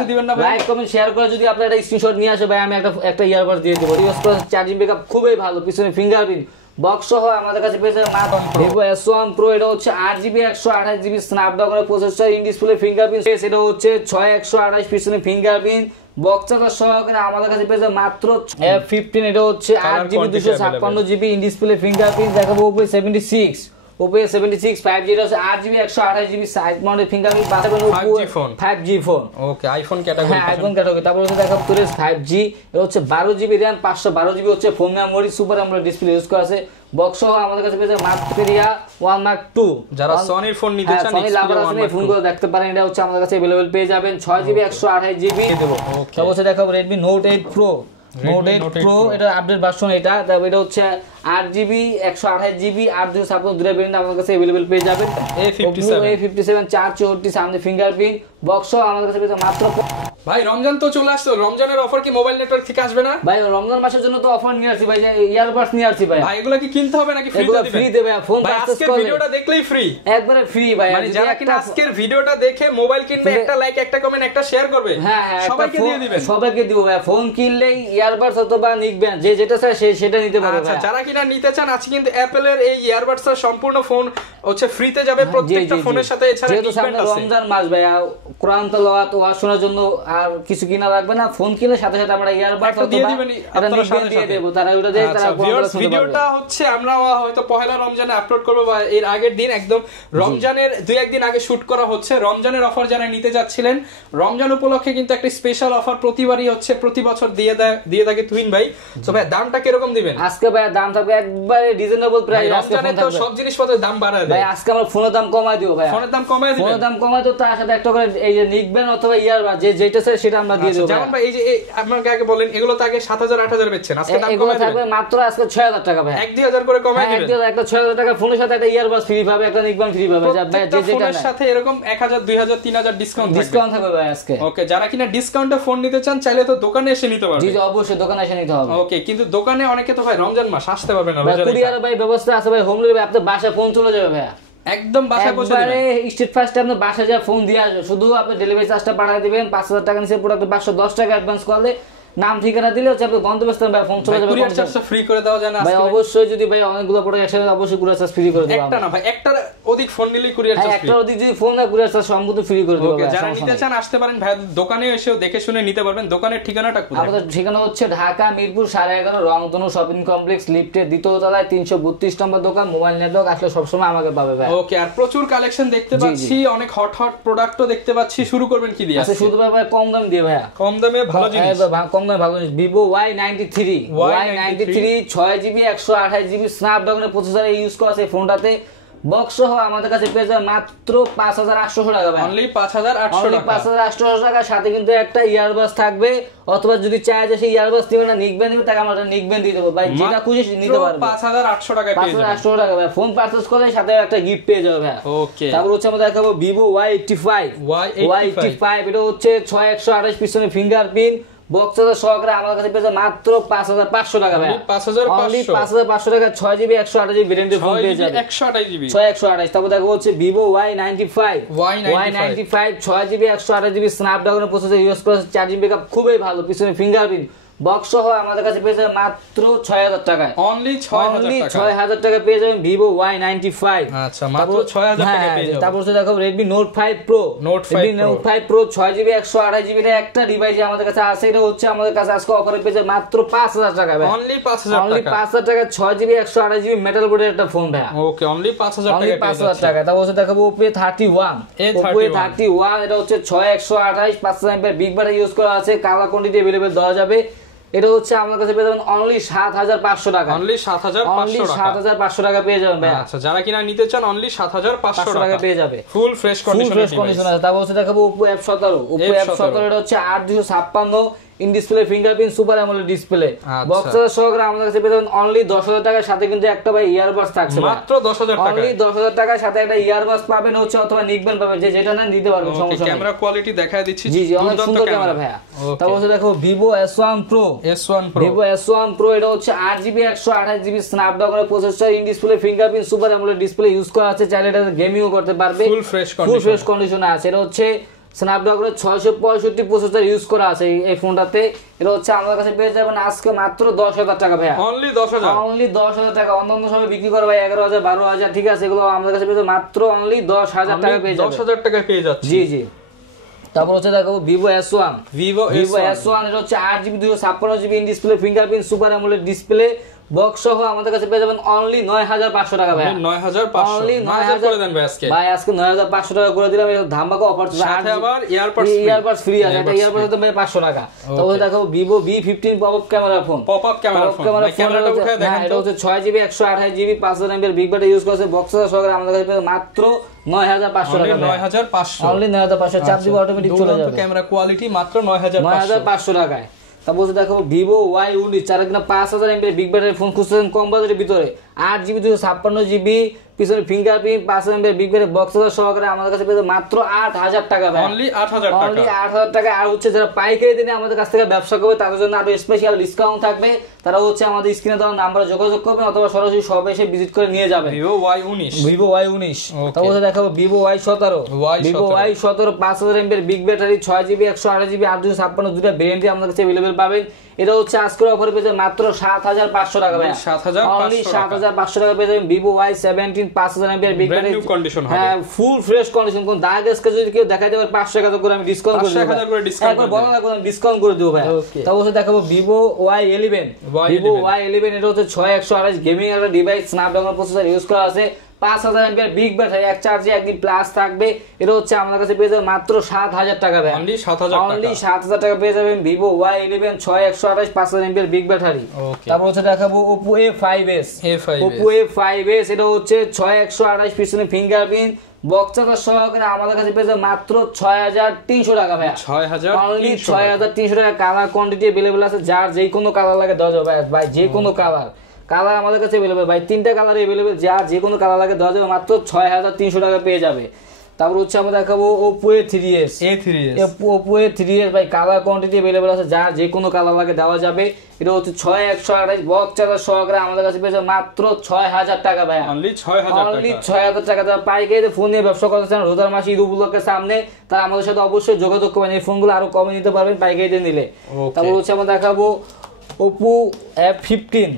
কিছু দিবেন না ভাই? লাইক কমেন্ট শেয়ার করে যদি আপনি একটা স্ক্রিনশট নিয়ে আসে ভাই আমি একটা ইয়ারবাডস দিয়ে দেব। ইউজ করে চার্জিং ব্যাকআপ খুবই ভালো, পিছনে ফিঙ্গারপ্রিন্ট বক্স সহ আমাদের কাছে পেয়ে যাবেন মাত্র Vivo S1 Pro। এটা হচ্ছে 8GB 128GB স্ন্যাপড্রাগনের প্রসেসর, ইন ডিসপ্লে ফিঙ্গারপ্রিন্ট, এটা হচ্ছে 6128, পিছনে ফিঙ্গারপ্রিন্ট বক্সটা সহকারে আমাদের কাছে পেয়ে যাবেন মাত্র F15। এটা হচ্ছে 8GB 256GB in display fingerprint. দেখাবো Oppo A76, Oppo A76 5G, এটা হচ্ছে 8GB 128GB side mounted fingerprint পাবেন। 5G ফোন, ওকে আইফোন ক্যাটাগরি, হ্যাঁ আইফোন ক্যাটাগরি। তারপর হচ্ছে দেখাবো তোর 5G, এটা হচ্ছে 12GB RAM 512GB হচ্ছে phone memory, super AMOLED display use করা আছে। বক্স সহ আমাদের কাছে পেয়ে যাবেন Xperia 1 Mark II। যারা সনির ফোন নিতে চান সনি লাভার আছে ফোনগুলো দেখতে পারেন, এটা হচ্ছে আমাদের কাছে अवेलेबल পেয়ে যাবেন 6GB 128GB দেব। তারপর হচ্ছে দেখাবো Redmi Note 8 Pro, Note 8 Pro এটা আপডেট ভার্সন। এটা তারপর এটা হচ্ছে 8GB 128GB 8GB দুটো ভেরিয়েন্ট আমাদের কাছে अवेलेबल পেয়ে যাবেন। A57 464 সামনে ফিঙ্গারপ্রিন্ট বক্স আমাদের কাছে পেয়ে যাবেন মাত্র। ভাই রমজান তো চলে আসছে, রমজানের অফার কি মোবাইল নেটওয়ার্ক থেকে আসবে না ভাই? রমজান মাসের জন্য তো অফার নিয়ে আসছি ভাই, ইয়ারবাডস নিয়ে আসছি ভাই। ভাই এগুলো কি কিনতে হবে নাকি ফ্রি দিবেন? ফ্রি দেবে, ফোন পারচেজ করলে ভিডিওটা দেখলেই ফ্রি, একবারে ফ্রি ভাই। মানে যারা কিনা আজকের ভিডিওটা দেখে মোবাইল কিনবে একটা লাইক একটা কমেন্ট একটা শেয়ার করবে, হ্যাঁ সবাইকে দিয়ে দিবেন, সবাইকে দিব ভাই। ফোন কিনলেই ইয়ারবাডস অথবা নিকবেন যে যেটা চায় সেটা নিতে পারবে। আচ্ছা যারা কিনা নিতে চান আজকে কিন্তু অ্যাপলের এই ইয়ারবাডস এর সম্পূর্ণ ফোন হচ্ছে ফ্রিতে যাবে প্রত্যেকটা ফোনের সাথে। এছাড়া নিকবেন আছে রমজান মাস ভাই, কোরআন তেলাওয়াত ওয়াজ শোনার জন্য আর কিছু কিনা লাগবে না। ফোন কিনলে সাথে সাথে আমরা ইয়ারবাডস দিয়ে দিবেন, আপনারা সাথে দিয়ে দেব। তারা ওটা দিয়ে তারা ভিডিওটা হচ্ছে আমরা হয়তো পহেলা রমজানে আপলোড করব বা এর আগের দিন একদম রমজানের 2-1 দিন আগে শুট করা হচ্ছে। রমজানের অফার যারা নিতে যাচ্ছিলেন, রমজান উপলক্ষে কিন্তু একটা স্পেশাল অফার প্রতিবারই হচ্ছে, প্রতি বছর দিয়ে থাকে তুহিন ভাই। তো ভাই দামটা কি রকম দিবেন আজকে? ভাই দাম থাকবে একবারে রিজনেবল প্রাইস। রমজানে তো সব জিনিসপত্রের দাম বাড়ায় দেয় ভাই, আজকে আমরা ফোনের দাম কমাই দিব ভাই। ফোনের দাম কমাই দিবেন? ফোনের দাম কমাই তো তার সাথে একটা করে এই যে নিকবেন অথবা ইয়ারবাডস যেটা চাই সেটা আমরা দিয়ে দেব। যেমন ভাই এই যে আপনাকে আগে বলেন এগুলো তো আগে 7000 8000 বেচছেন, আজকে দাম কমাই দিবেন? থাকবে মাত্র আজকে 6000 টাকা ভাই, 1-2000 করে কমাই দিবেন। একটা 6000 টাকা ফোনের সাথে একটা ইয়ারবাডস ফ্রি পাবে, একটা নিকবেন ফ্রি পাবে। যা ভাই যে যেটা ফোনের সাথে এরকম 1000 2000 3000 ডিসকাউন্ট থাকবে ভাই আজকে। ওকে যারা কিনা ডিসকাউন্টে ফোন নিতে চান চাইলে তো দোকানে এসে নিতে পারবে। জি অবশ্যই দোকানে এসে নিতে হবে। ওকে কিন্তু দোকানে অনেকে তো ভাই রমজান মাস আসতে পারবে না, কুরিয়ার ভাই ব্যবস্থা আছে ভাই, হোম ডেলিভারি আপনার বাসায় ফোন চলে যাবে ভাই, একদম বাসায় পৌঁছে দিবেন। স্ট্রিট ফাস্টে আপনি বাসায় যা ফোন দিয়ে আসবে, শুধু আপনি ডেলিভারি চার্জটা পাঠিয়ে দিবেন। 5000 টাকা নিচে প্রোডাক্ট 510 টাকা অ্যাডভান্স করলে নাম ঠিকানা দিলে হচ্ছে আপনি গন্তব্যস্থানে ভাই ফোন চলে যাবে। কুরিয়ার চার্জটা ফ্রি করে দেওয়া যায় না ভাই? অবশ্যই, যদি ভাই অনেকগুলো প্রোডাক্ট একসাথে অবশ্যই কুরিয়ার চার্জ ফ্রি করে দেব। একটা না ভাই, একটা অধিক ফোন নিলেই কুরিয়ার চার্জ ফ্রি। একটা অধিক যদি ফোন না কুরিয়ার চার্জ সম্পূর্ণ ফ্রি করে দেব। ওকে যারা নিতে চান আসতে পারেন ভাই, দোকানে এসেও দেখে শুনে নিতে পারবেন। দোকানের ঠিকানাটা কোথায়? আমাদের ঠিকানা হচ্ছে ঢাকা মিরপুর 11.5 রংধনু শপিং কমপ্লেক্স লিফটের দ্বিতীয় তলায় 332 নম্বর দোকান। মোবাইল নেটওয়ার্ক আসলে সবসময় আমাকে পাবে ভাই। ওকে আর প্রচুর কালেকশন দেখতে পাচ্ছি, অনেক হট প্রোডাক্টও দেখতে পাচ্ছি। শুরু করবেন কি দিয়ে? আচ্ছা শুধু ভাই কম দাম দিয়ে ভাই, কম দামে ভালো জিনিস, কম দামে ভালো জিনিস। Vivo Y93 6GB 128GB স্ন্যাপড্রাগনের প্রসেসর ইউজ করা আছে ফোনটাতে। বক্স সহ আমাদের কাছে পেয়ে যাবে মাত্র 5800 টাকা ভাই, অনলি 5800 টাকা। সাথে কিন্তু একটা ইয়ারবাডস থাকবে, অথবা যদি চায় যে সেই ইয়ারবাডস দিবেন না নিকবেন দিবেন, তাকে আমরা নিকবেন দিয়ে দেবো ভাই, যেটা খুশি নিতে পারবে। 5800 টাকায় পেয়ে যাবেন। 5800 টাকা ভাই, ফোন পারচেজ করলে সাথে একটা গিফট পেয়ে যাবে ভাই। ওকে তারপর হচ্ছে আমরা দেখাবো Vivo Y85 এটা হচ্ছে 6128, পিছনে ফিঙ্গারপ্রিন্ট বক্সের সহকারে আমাদের কাছে পেয়ে যাবে মাত্র 5500 টাকা ভাই, 5500 টাকা। 6GB 128GB ভেরিয়েন্টের ফোন পেয়ে যাবে, 6128। তারপর দেখো হচ্ছে Vivo Y95 6GB 128GB স্ন্যাপড্রাগনের প্রসেসর ইউজ করে, চার্জিং ব্যাকআপ খুবই ভালো, পিছনে ফিঙ্গারপ্রিন্ট বক্স সহ আমাদের কাছে পেয়ে যাবেন মাত্র 6000 টাকায়, অনলি 6000 টাকা পেয়ে যাবেন Vivo Y95। আচ্ছা মাত্র 6000 টাকা পেয়ে যাবেন। তারপর দেখো Redmi Note 5 Pro 6GB 128GB এর একটা ডিভাইস আমাদের কাছে আছে। এটা হচ্ছে আমাদের কাছে আজকে অফারে পেয়ে যাবে মাত্র 5000 টাকা ভাই, অনলি 5000 টাকা। 6GB 128GB মেটাল বোর্ডের একটা ফোন ভাই। ওকে অনলি 5000 টাকা, 5000 টাকা। তারপর দেখাবো Oppo A31 এটা হচ্ছে 6128 5000 mAh বিগ ব্যাটারি ইউজ করা আছে, কালার কোয়ান্টিটি अवेलेबल দেওয়া যাবে। এটা হচ্ছে আমার কাছে পেয়ে যাবেন অনলি 7500 টাকা, অনলি 7500 টাকা পেয়ে যাবেন ভাই। আচ্ছা যারা কিনা নিতে চান অনলি 7500 টাকা পেয়ে যাবে, ফুল ফ্রেশ কন্ডিশন আছে। তারপর হচ্ছে দেখাবো Oppo F17 এটা হচ্ছে 8256 in display fingerprint super AMOLED display বক্সের সহকারে আমাদের কাছে পেয়ে যাবেন অনলি 10000 টাকার সাথে কিন্তু একটা ভাই ইয়ারবাডস থাকছে, মাত্র 10000 টাকা, অনলি 10000 টাকার সাথে একটা ইয়ারবাডস পাবেন হচ্ছে, অথবা নিকবেন পাবেন, যেটা না নিতে পারবেন, সমস্যা নেই। ক্যামেরা কোয়ালিটি দেখায় দিচ্ছি, জি অনেক সুন্দর ক্যামেরা ভাই। তারপর হচ্ছে দেখো Vivo S1 Pro এটা হচ্ছে 8GB 128GB স্ন্যাপড্রাগনের processor, in display fingerprint super AMOLED display use করা আছে, চাইলে এটা গেমিংও করতে পারবে, ফুল ফ্রেশ কন্ডিশনে আছে। এটা হচ্ছে স্ন্যাপড্রাগনের 665 প্রসেসর ইউজ করা আছে এই ফোনটাতে। এটা হচ্ছে আমাদের কাছে পেয়ে যাবেন আজকে মাত্র 10,000 টাকা ভাইয়া, অনলি 10,000, অনলি 10,000 টাকা। অন্যান্য সময় বিক্রি করে ভাই 11,000 12,000, ঠিক আছে, এগুলো আমাদের কাছে পেয়ে মাত্র অনলি 10,000 টাকা পেয়ে যাবেন, 10,000 টাকায় পেয়ে যাচ্ছে। জি জি। তারপর হচ্ছে দেখো ভিভো S1, ভিভো S1 এটা হচ্ছে 8GB 256GB in display, fingerprint, super AMOLED display, box সহ আমাদের কাছে পেয়ে যাবেন অনলি 9,500 টাকা ভাই, 9,500, অনলি 9,000 করে দেন ভাই আজকে। ভাই আজকে 9,500 টাকা করে দিলাম, এটা ধামাকা অফার, সাথে আবার ইয়ারবাডস ফ্রি আছে, এটা ইয়ারবাডস তো ভাই 500 টাকা। তারপর দেখো Vivo V15 popup camera phone, popup camera phone, ক্যামেরাটা উঠায় দেখেন। এটা হচ্ছে 6GB 128GB 5000 mAh big battery use করছে, বক্স সহকারে আমাদের কাছে পেয়ে মাত্র 9,500 টাকা, 9,500, অনলি 9,500, 4GB অটোমেটিক চলে যাবে, ক্যামেরা কোয়ালিটি মাত্র 9,500 টাকায়। তারপর দেখো ভিভো Y19 যারা কিনা 5000 mAh বিগ ব্যাটারি ফোন খুঁজছেন কম বাজেটের ভিতরে, 8GB 256GB পিছনে fingerprint, 5000 mAh big battery box সহকারে আমাদের কাছে পেয়ে মাত্র 8,000 টাকা ভাই, অনলি 8,000 টাকা, অনলি 8,000 টাকা। আর হচ্ছে যারা পাইকারি দিনে আমাদের কাছ থেকে ব্যবসা করবে তাদের জন্য আরো স্পেশাল ডিসকাউন্ট থাকবে, তারা হচ্ছে আমাদের স্ক্রিনে দেওয়া নাম্বারে যোগাযোগ করবেন অথবা সরাসরি শপে এসে ভিজিট করে নিয়ে যাবেন। ভিভো Y19, ভিভো Y19, তারপর দেখাবো Vivo Y17, Vivo Y17 5000 mAh big battery, 6GB 128GB 856 দুটো ভেরিয়েন্টই আমাদের কাছে अवेलेबल পাবেন। এটা হচ্ছে আজকের অফারে পেয়ে যাবেন মাত্র 7,500 টাকা ভাই, 7,500 টাকা পেয়ে যাবেন Vivo Y17 5000 mAh big battery, হ্যাঁ ফুল ফ্রেশ কন্ডিশন, কোন দাগ স্কেচ যদি কেউ দেখাই দেবে 500 টাকা করে আমি ডিসকাউন্ট করে দেব, 500 করে ডিসকাউন্ট একবার বলা না কোন ডিসকাউন্ট করে দেব ভাই। তারপর দেখাবো ভিভো Y11, ভিভো Y11 এটা হচ্ছে 6128 গেমিং একটা ডিভাইস, স্ন্যাপড্রাগন প্রসেসর ইউজ করা আছে, 5000 mAh বিগ ব্যাটারি, এক চার্জে একদিন প্লাস থাকবে। এটা হচ্ছে আমাদের কাছে পেয়ে যাবেন মাত্র 7,000 টাকা ভাই, অনলি 7,000 টাকা, অনলি 7,000 টাকা পেয়ে যাবেন Vivo Y11 6128 5000 mAh big battery. তারপর হচ্ছে দেখাবো Oppo A5s, Oppo A5s এটা হচ্ছে 6128 পিছনে ফিঙ্গারপ্রিন্ট বক্স সহকারে আমাদের কাছে পেয়ে যাবেন মাত্র 6,300 টাকা ভাই, 6,300 টাকা। কালার কোয়ান্টিটি अवेलेबल আছে, যার যে কোনো কালার লাগে দেওয়া যাবে ভাই, যে কোনো কালার আমাদের কাছে अवेलेबल ভাই, 3টা কালার अवेलेबल, যার যে কোনো কালার লাগে দেওয়া যাবে মাত্র 6,300 টাকা পেয়ে যাবে। তারপর হচ্ছে আমরা দেখাবো Oppo A3s, Oppo A3s ভাই কালার কোয়ান্টিটি अवेलेबल আছে, যার যে কোনো কালার লাগে দেওয়া যাবে। এটা হচ্ছে 6128 বক্স চার্জার সহকারে আমাদের কাছে পেয়ে যাবে মাত্র 6,000 টাকা ভাই, অনলি 6,000 টাকা। যারা পাইকারি ফোন নিয়ে ব্যবসা করতে চান রোজার মাসে ঈদ উপলক্ষের সামনে, তারা আমাদের সাথে অবশ্যই যোগাযোগ করবেন, এই ফোনগুলো আরো কমে নিতে পারবেন পাইকারিতে নিলে। তারপর হচ্ছে আমরা দেখাবো Oppo F15,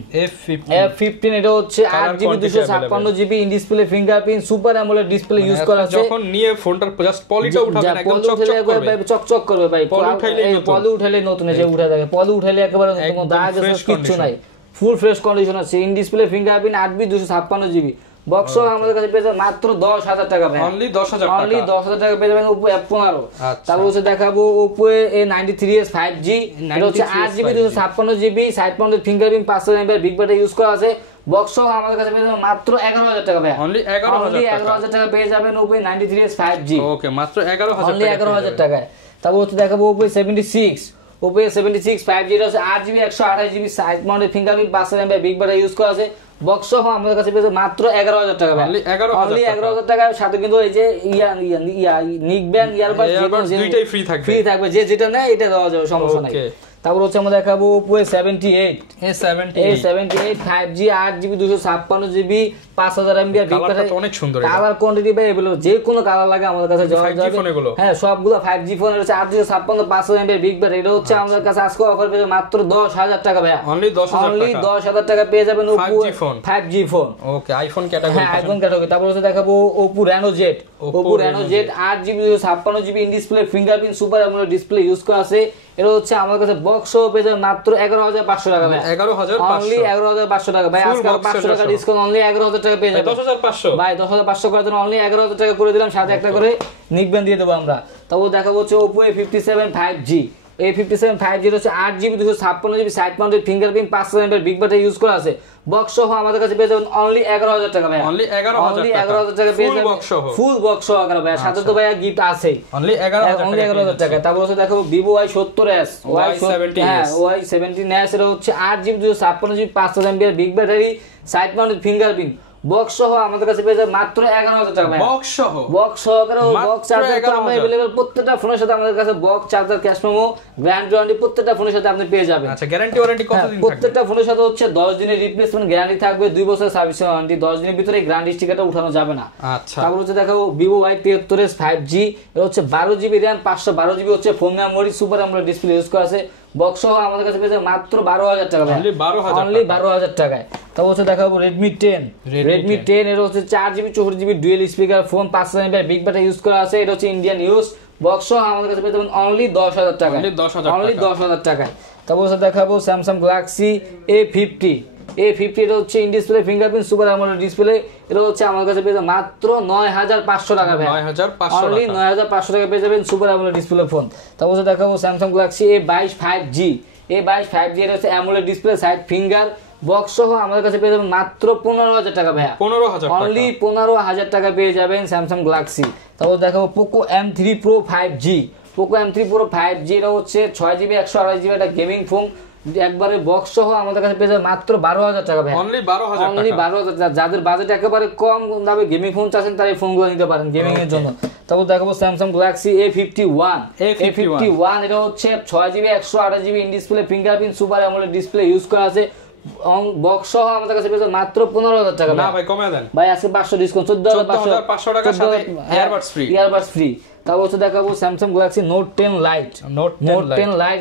এটা হচ্ছে 8GB 256GB in display, fingerprint, super AMOLED display use করা আছে। যখন নিয়ে ফোনটার জাস্ট পলিটা উঠাবেন একদম চকচক করবে ভাই, পলি উঠাইলে নতুন যে উঠা থাকে, পলি উঠাইলে একেবারে কোনো দাগ কিছু নাই, ফুল ফ্রেশ কন্ডিশন আছে, in display fingerprint, 8GB 256GB box আমাদের কাছে পেয়ে যাবেন মাত্র 10,000 টাকা ভাই, অনলি 10,000 টাকা পেয়ে যাবেন Oppo F15। তারপর হচ্ছে দেখাবো Oppo A93s 5G, এটা হচ্ছে 8GB 256GB side mounted fingerprint, 5000 mAh big battery use করা আছে, বক্স আমাদের কাছে পেয়ে যাবেন মাত্র 11,000 টাকা ভাই, অনলি 11,000 টাকা পেয়ে যাবেন Oppo A93s 5G, ওকে মাত্র 11,000 অনলি 11,000 টাকায়। তারপর হচ্ছে দেখাবো Oppo A76, Oppo A76 5G, এটা হচ্ছে 8GB 128GB side mounted fingerprint, 5000 mAh big battery use করা আছে, বক্স সহ আমাদের কাছে পেয়ে মাত্র 11,000 টাকা ভাই, অনলি 11,000 টাকা। সাথে কিন্তু এই যে নিক ব্যান্ড ইয়ারবাডস দুইটাই ফ্রি থাকবে, যে যেটা নেয় এটা দেওয়া যাবে, সমস্যা নাই। তারপর হচ্ছে আমরা দেখাবো Oppo A78, 5G 8GB 256GB 5000 mAh big battery, অনেক সুন্দর কালার কোয়ান্টিটি ভাই अवेलेबल, যে কোনো কালার লাগে আমাদের কাছে যাওয়া যাবে, হ্যাঁ সবগুলো 5G ফোন, হচ্ছে 856 5000 mAh বিগ ব্যাটারি। এটা হচ্ছে আমাদের কাছে আজকে অফার পেয়ে মাত্র 10,000 টাকা ভাই, অনলি 10,000 টাকা পেয়ে যাবেন Oppo 5G ফোন, ওকে আইফোন ক্যাটাগরি, হ্যাঁ আইফোন ক্যাটাগরি। তারপর হচ্ছে দেখাবো Oppo Reno Z, 8GB 256GB in display, fingerprint, super AMOLED display use করা আছে। এটা হচ্ছে আমাদের কাছে বক্স সহ পেয়ে যাবেন মাত্র 11,500 টাকা ভাই, 11,500 টাকা ভাই, আজকে 500 টাকা ডিসকাউন্ট, অনলি 11,000 টাকা পেয়ে যাবেন, 10,500 ভাই 10,500 করে দেন, অনলি 11,000 টাকা করে দিলাম, সাথে একটা করে নিকবেন দিয়ে দেবো আমরা। তারপর দেখাবো হচ্ছে Oppo A57 5G, A57 5G হচ্ছে 8GB 256GB side mounted fingerprint, 5000 mAh big battery use করা আছে, বক্স সহ আমাদের কাছে পেয়ে যাবেন অনলি 11,000 টাকা ভাই, অনলি 11,000 টাকা পেয়ে যাবেন ফুল বক্স সহ ভাই, সাথে তো ভাই গিফট আছেই, অনলি 11,000 টাকা। তারপর হচ্ছে দেখাবো Vivo Y70s, Y70s, এটা হচ্ছে 8GB 256GB 5000 mAh big battery, side mounted fingerprint, box সহ আমাদের কাছে পেয়ে যাবেন মাত্র 11,000 টাকা। বক্স সহ, বক্স সহকারে বক্স চার্জার তো আমরা अवेलेबल প্রত্যেকটা ফোনের সাথে আমাদের কাছে box charger cash memo guarantee warranty প্রত্যেকটা ফোনের সাথে আপনি পেয়ে যাবেন। আচ্ছা গ্যারান্টি ওয়ারেন্টি কতদিন থাকবে? প্রত্যেকটা ফোনের সাথে হচ্ছে 10 দিনের রিপ্লেসমেন্ট গ্যারান্টি থাকবে, 2 বছরের সার্ভিস ওয়ারেন্টি, 10 দিনের ভিতরে গ্যারান্টি স্টিকারটা উঠানো যাবে না। আচ্ছা তারপর হচ্ছে দেখাবো Vivo Y73s 5G, এটা হচ্ছে 12GB RAM 512GB হচ্ছে phone memory, super AMOLED display use করা আছে। বক্স সহ আমাদের কাছে পেয়ে যাবেন মাত্র 12,000 টাকা। অনলি 12,000 টাকায়। তারপর হচ্ছে দেখাবো Redmi 10 এর হচ্ছে 4GB 64GB dual speaker phone, 5000 mAh big battery use করা আছে, এটা হচ্ছে ইন্ডিয়ান ইউজ। বক্স সহ আমাদের কাছে পেয়ে যাবেন অনলি 10,000 টাকা। অনলি 10,000 টাকায়। তারপর হচ্ছে দেখাবো Samsung Galaxy A50 এটা হচ্ছে in display fingerprint super AMOLED display, এটা হচ্ছে আমার কাছে পেয়ে যাবেন মাত্র 9,500 টাকা ভাই। 9,500 অনলি 9,500 টাকা পেয়ে যাবেন সুপার অ্যামোলেড ডিসপ্লে ফোন। তারপর হচ্ছে দেখাবো Samsung Galaxy A22 5G এটা হচ্ছে AMOLED display side finger, box সহ আমাদের কাছে পেয়ে যাবেন মাত্র 15,000 টাকা ভাইয়া। 15,000 টাকা। অনলি 15,000 টাকা পেয়ে যাবেন Samsung Galaxy। তারপর দেখাবো Poco M3 Pro 5G এটা হচ্ছে 6GB 128GB একটা গেমিং ফোন, একবারে বক্স সহ আমাদের কাছে পেয়ে যাবে মাত্র 12,000 টাকা ভাই। অনলি 12,000 টাকা। যাদের বাজেট একেবারে কম দামে গেমিং ফোন চাচ্ছেন তারা এই ফোনগুলো নিতে পারেন গেমিং এর জন্য। তারপর দেখাবো Samsung Galaxy A51 এটা হচ্ছে 6GB 128GB in display fingerprint super AMOLED display use করা আছে, বক্স সহ আমাদের কাছে পেয়ে যাবে মাত্র 15,000 টাকা। না ভাই কমে দেন ভাই, আজকে 500 ডিসকাউন্ট 14,500 টাকা সাথে ইয়ারবাডস ফ্রি। তারপর হচ্ছে দেখাবো Samsung Galaxy Note 10 Lite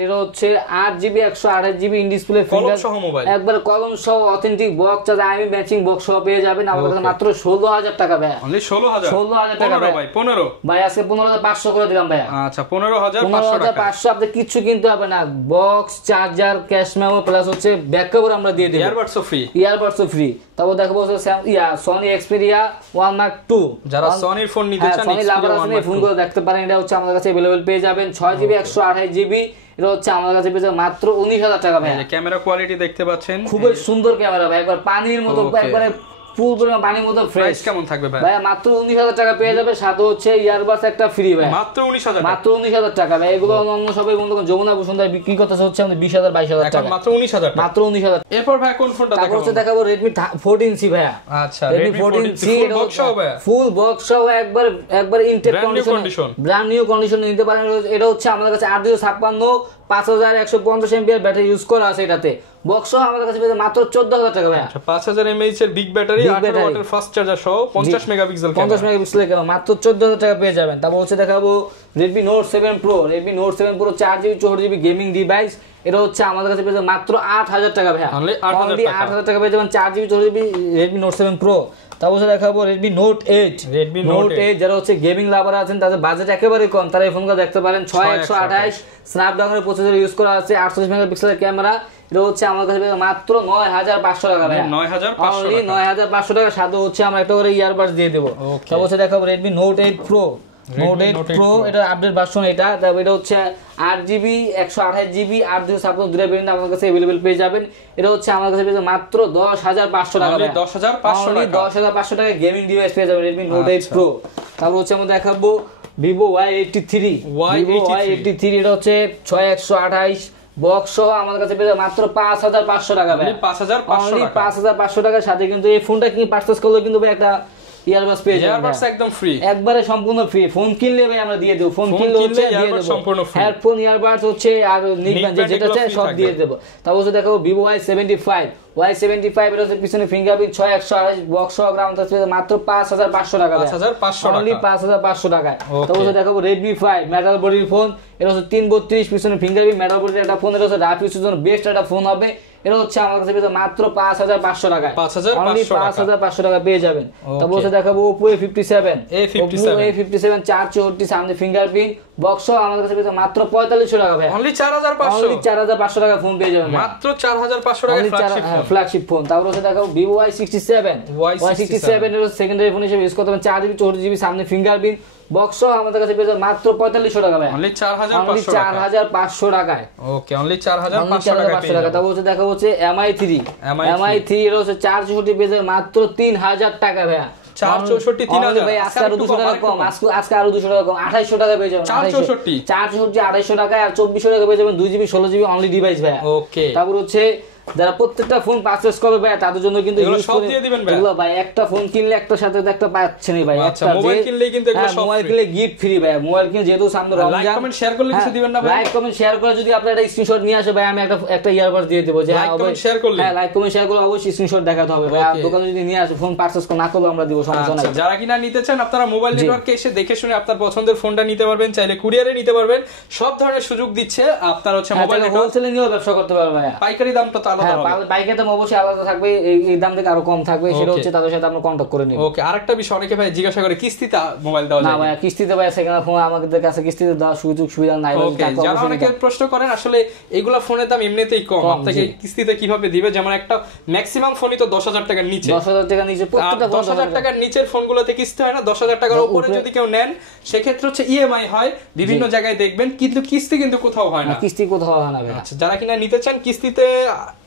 এটা হচ্ছে 8GB 128GB in display finger সহ মোবাইল, একবার কলম সহ authentic box charger IMEI matching box সহ পেয়ে যাবেন আমাদের কাছে মাত্র 16,000 টাকা ভাই। অনলি 16,000 টাকা ভাই। 15 ভাই, আজকে 15,500 করে দিলাম ভাই। আচ্ছা 15,500 আপনি কিছু কিনতে হবে না, box charger cash memo plus হচ্ছে ব্যাক কভার আমরা দিয়ে দেব, ইয়ারবাডসও ফ্রি। তারপর দেখাবো Sony Xperia 1 Mark II, যারা সনির ফোন নিতে চান সনি লাভার আছেন এই ফোনগুলো দেখতে পারেন, এটা হচ্ছে আমাদের কাছে अवेलेबल পেয়ে যাবেন 6GB 128GB, এটা হচ্ছে আমাদের কাছে পেয়ে যাবেন মাত্র 19,000 টাকা ভাই। ক্যামেরা কোয়ালিটি দেখতে পাচ্ছেন, খুব সুন্দর ক্যামেরা ভাই, একবার পানির মতো, একবারে ফুল পরিমাণ পানির মতো ফ্রেশ। কেমন থাকবে ভাই? ভাই মাত্র 19,000 টাকা পেয়ে যাবে, সাথে হচ্ছে ইয়ারবাডস একটা ফ্রি ভাই। মাত্র 19,000 টাকা ভাই। এগুলো অন্য সবাই বন্ধু যমুনা বসুন্ধরা বিক্রি করতেছে হচ্ছে আমাদের 20,000 22,000 টাকা, মাত্র 19,000। এরপর ভাই কোন ফোনটা দেখাবো? তারপর দেখাবো Redmi 14C ভাইয়া। আচ্ছা Redmi 14C ফুল বক্স সহ একবার intact condition, brand new condition নিতে পারেন। এটা হচ্ছে আমাদের কাছে 856 5150 mAh ব্যাটারি ইউজ করা আছে এটাতে, বক্স আমাদের কাছে পেয়ে মাত্র 14,000 টাকা ভাই। 5000 mAh এর বিগ ব্যাটারি 18 ওয়াটের ফাস্ট চার্জার সহ 50 মেগাপিক্সেল ক্যামেরা মাত্র 14,000 টাকা পেয়ে যাবেন। তারপর হচ্ছে দেখাবো Redmi Note 7 Pro 4GB 64GB gaming device, এটা হচ্ছে আমাদের কাছে পেয়ে যাবেন মাত্র 8,000 টাকা ভাই। অনলি 8,000 টাকা পেয়ে যাবেন 4GB 64GB Redmi Note 7 Pro। তারপর দেখাবো Redmi Note 8 যারা হচ্ছে গেমিং লাভার আছেন, তাদের বাজেট একেবারে কম, তারা এই ফোনগুলো দেখতে পারেন। 6128 স্ন্যাপড্রাগনের প্রসেসর ইউজ করা আছে, 48 মেগাপিক্সেলের ক্যামেরা, এটা হচ্ছে আমার কাছে মাত্র 9,500 টাকা ভাই। 9,500 টাকা, সাথে হচ্ছে আমরা একটা করে ইয়ারবাডস দিয়ে দেবো। তারপর হচ্ছে দেখাবো Redmi Note 8 Pro এটা আপডেট ভার্সন, এটা হচ্ছে 8GB 128GB 8GB দুটো ভেরিয়েন্ট আমাদের কাছে अवेलेबल পেয়ে যাবেন। এটা হচ্ছে আমাদের কাছে পেয়ে যাবেন মাত্র 10,500 টাকা, 10,500 টাকা গেমিং ডিভাইস পেয়ে যাবেন Redmi Note 8 Pro। তারপর হচ্ছে আমরা দেখাবো Vivo Y83 এটা হচ্ছে 6128 বক্স সহ আমাদের কাছে পেয়ে যাবেন মাত্র 5,500 টাকা ভাই। 5,500 টাকার সাথে কিন্তু এই ফোনটা কি পারচেজ করলে কিন্তু ভাই একটা ইয়ারবাডস পেয়ে যাবেন, ইয়ারবাডস একদম ফ্রি, একবারে সম্পূর্ণ ফ্রি। ফোন কিনলে ভাই আমরা দিয়ে দেব, ফোন কিনলে হচ্ছে দিয়ে দেব সম্পূর্ণ ফ্রি, হেডফোন ইয়ারবাডস হচ্ছে আর নিকব্যান্ড যেটা চাই সব দিয়ে দেব। তারপর দেখাবো Vivo Y75 এর হচ্ছে পিছনে ফিঙ্গারপ্রিন্ট 6128 বক্স সহ গ্রাম থাকছে মাত্র 5,500 টাকা, 5,500 টাকা। তারপর দেখাবো Redmi 5 মেটাল বডির ফোন, এটা হচ্ছে 332 পিছনে ফিঙ্গারপ্রিন্ট মেটাল বডির একটা ফোন, এটা হচ্ছে রাফ ইউজের জন্য বেস্ট একটা ফোন হবে। এটা হচ্ছে আমার কাছে পেয়ে মাত্র 5,500 টাকা, 5,500 টাকা পেয়ে যাবেন। তারপর দেখাবো Oppo A57 464 সামনে ফিঙ্গারপ্রিন্ট বক্স আমাদের কাছে পেয়ে মাত্র 4500 টাকা ভাই। অনলি 4,500 টাকা ফোন পেয়ে যাবেন, মাত্র 4,500 টাকা ফ্ল্যাগশিপ ফোন। তারপর হচ্ছে দেখাবো Vivo Y67 এর সেকেন্ডারি ফোন হিসেবে ইউজ করতে পারেন, 4GB 64GB সামনে ফিঙ্গারপ্রিন্ট বক্স আমাদের কাছে পেয়ে যাবেন মাত্র 4500 টাকা ভাই। অনলি 4,500 টাকায়। ওকে, অনলি 4,500 টাকা। তারপর হচ্ছে দেখা হচ্ছে MI3 এর হচ্ছে 464 পেয়ে যাবেন মাত্র 3,000 টাকা ভাই। 464 3,000 ভাই, আজকে আরো 200 টাকা কম, আজকে আরো 200 টাকা কম, 2800 টাকা পেয়ে যাবেন। 464 2800 টাকা আর 2400 টাকা পেয়ে যাবেন 2GB 16GB অনলি ডিভাইস ভাই। ওকে, তারপর হচ্ছে যারা প্রত্যেকটা ফোন পারচেজ করবে ভাই তাদের জন্য কিন্তু এগুলো সব দিয়ে দিবেন ভাই। এগুলো ভাই একটা ফোন কিনলে একটা সাথে একটা পাচ্ছেনই ভাই। আচ্ছা মোবাইল কিনলেই কিন্তু এগুলো সব মোবাইল কিনলে গিফট ফ্রি ভাই। মোবাইল কিনে যেহেতু সামনে রমজান, লাইক কমেন্ট শেয়ার করলে কিছু দিবেন না ভাই? লাইক কমেন্ট শেয়ার করে যদি আপনারা একটা স্ক্রিনশট নিয়ে আসে ভাই আমি একটা ইয়ারবাড দিয়ে দেব। যে লাইক কমেন্ট শেয়ার করলে হ্যাঁ লাইক কমেন্ট শেয়ার করলে অবশ্যই স্ক্রিনশট দেখাতে হবে ভাই। আর দোকানে যদি নিয়ে আসে ফোন পারচেজ না করলে আমরা দিব, সমস্যা নাই। যারা কিনা নিতে চান আপনারা মোবাইল নেটওয়ার্কে এসে দেখে শুনে আপনার পছন্দের ফোনটা নিতে পারবেন, চাইলে কুরিয়ারে নিতে পারবেন, সব ধরনের সুযোগ দিচ্ছে। আপনার হচ্ছে মোবাইল নেটওয়ার্ক হোলসেলে নিয়েও ব্যবসা করতে পারবে ভাই। পাইকারি দামটা তো আলাদা হবে। হ্যাঁ পাইকারি দাম অবশ্যই আলাদা থাকবে, এই দাম থেকে আরো কম থাকবে, সেটা হচ্ছে তাদের সাথে আপনি কন্টাক্ট করে নিবেন। ওকে, আরেকটা বিষয় অনেকে ভাই জিজ্ঞাসা করে কিস্তিতে মোবাইল দেওয়া যায় না ভাই? কিস্তিতে ভাই সেখানে ফোন আমাদের কাছে কিস্তিতে দেওয়ার সুযোগ সুবিধা নাই। যারা অনেকে প্রশ্ন করেন আসলে এইগুলা ফোনের দাম এমনিতেই কম, আপনাকে কিস্তিতে কিভাবে দিবে? যেমন একটা ম্যাক্সিমাম ফোনই তো 10,000 টাকার নিচে, 10,000 টাকার নিচে প্রত্যেকটা 10,000 টাকার নিচের ফোনগুলোতে কিস্তি হয় না। 10,000 টাকার উপরে যদি কেউ নেন সেক্ষেত্রে হচ্ছে ইএমআই হয়, বিভিন্ন জায়গায় দেখবেন, কিন্তু কিস্তি কিন্তু কোথাও হয় না। কিস্তি কোথাও হয় না ভাই। আচ্ছা, যারা কিনা নিতে চান কিস্তিতে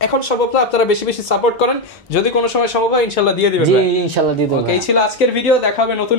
এখন সম্ভব না, আপনারা বেশি বেশি সাপোর্ট করেন, যদি কোনো সময় সম্ভব হয় ইনশাআল্লাহ দিয়ে দিবেন। জি ইনশাআল্লাহ দিয়ে দেব। ওকে, এই ছিল আজকের ভিডিও, দেখা হবে নতুন